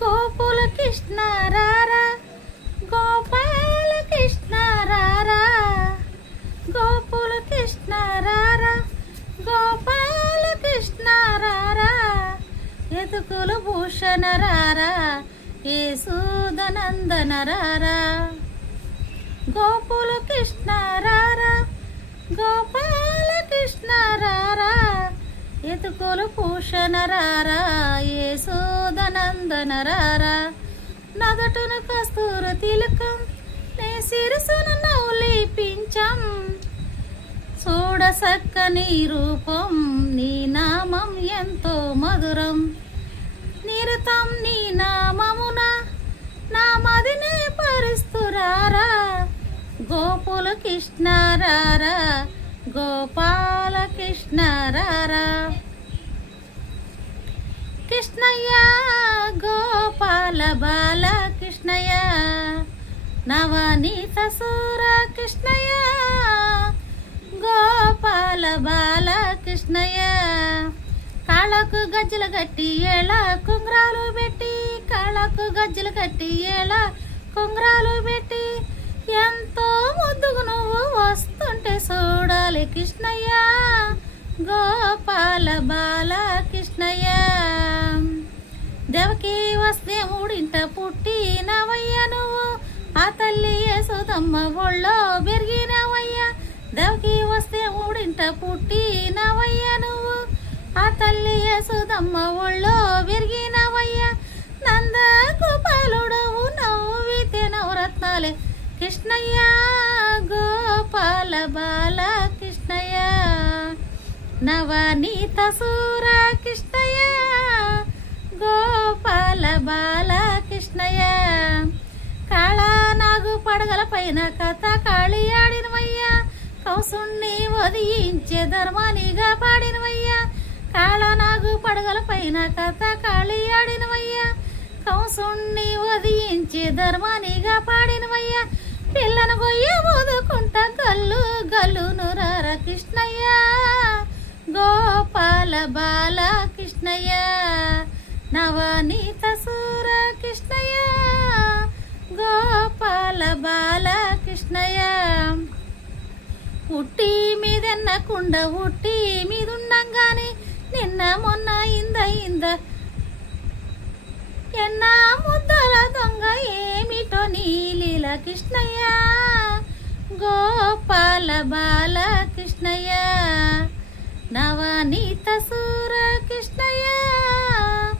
గోకుల కృష్ణ రారా, గోపాల కృష్ణ రారా, గోకుల కృష్ణ రారా, గోపాల కృష్ణ రారా, యదుకుల భూషణ రారా, యేసుదనందన రారా. గోకుల కృష్ణ రారా, గోపాల కృష్ణ రారా, యదుకుల భూషణ రారా, యేసుదనందన రారా. నదటున కస్తూర తిలకం, నే శిరసున నౌలిపించం, చూడ సక్కని రూపం, నీ నామం ఎంతో మధురం. నిరతం నీ నామమున నా మదినే పరుస్తురారా, గోకుల కృష్ణ రారా, గోపాల కృష్ణ రారా. కృష్ణయ్య గోపాల బాల కృష్ణయ్య, నవనీత సూర కృష్ణయ్య, గోపాల బాల కృష్ణయ్య. కాళ్ళకు గజ్జలు కట్టి ఏళ కుంగ్రాలు పెట్టి, కాళ్ళకు గజ్జలు కట్టి ఏళ కుంగ్రాలు పెట్టి, ఎంతో ముద్దుగు నువ్వు వస్తుంటే చూడాలి కృష్ణయ్య, గోపాల బాల కృష్ణయ్య. దేవకి వస్తే మూడింట పుట్టినవయ్య నువ్వు, ఆ తల్లి యేసుదమ్మ ఒళ్ళో పెరిగినవయ్య. దేవకి వస్తే మూడింట పుట్టినవయ్య నువ్వు, ఆ తల్లి యేసుదమ్మ ఒళ్ళో పెరిగినవయ్య. నంద గోపాలుడవు నవ్వితే నవరత్నాలే కృష్ణయ్య, గోపాల బాల కృష్ణయ్య, నవనీత సూర కృష్ణయ్య, గోపాల బాల కృష్ణయ్య. కాళా నాగు పడగల పైన కథ కాళీ ఆడినవయ్యా, కౌసుణ్ణి వదియించే ధర్మానిగా పాడినవయ్యా. కాళా నాగు పడగల పైన కథ కాళీ ఆడినవయ్యా, కౌసుణ్ణి వదియించే ధర్మానిగా పాడినవయ్యా. పిల్లను పోయి ఊదుకుంటా గల్లు గల్లును రారా కృష్ణయ్య, గోపాల బాల కృష్ణయ్య, నవనీత సూర కృష్ణయ్య, గోపాల బాల కృష్ణయ్య. ఉట్టి మీదెన్నకుండా ఉట్టి మీదుండంగానే నిన్న మొన్న ఇంద ఎన్న ముద్దల దొంగ ఏమిటో నీలీల కృష్ణయ్య, గోపాల బాల కృష్ణయ్య, నవనీత సూర కృష్ణయ్య,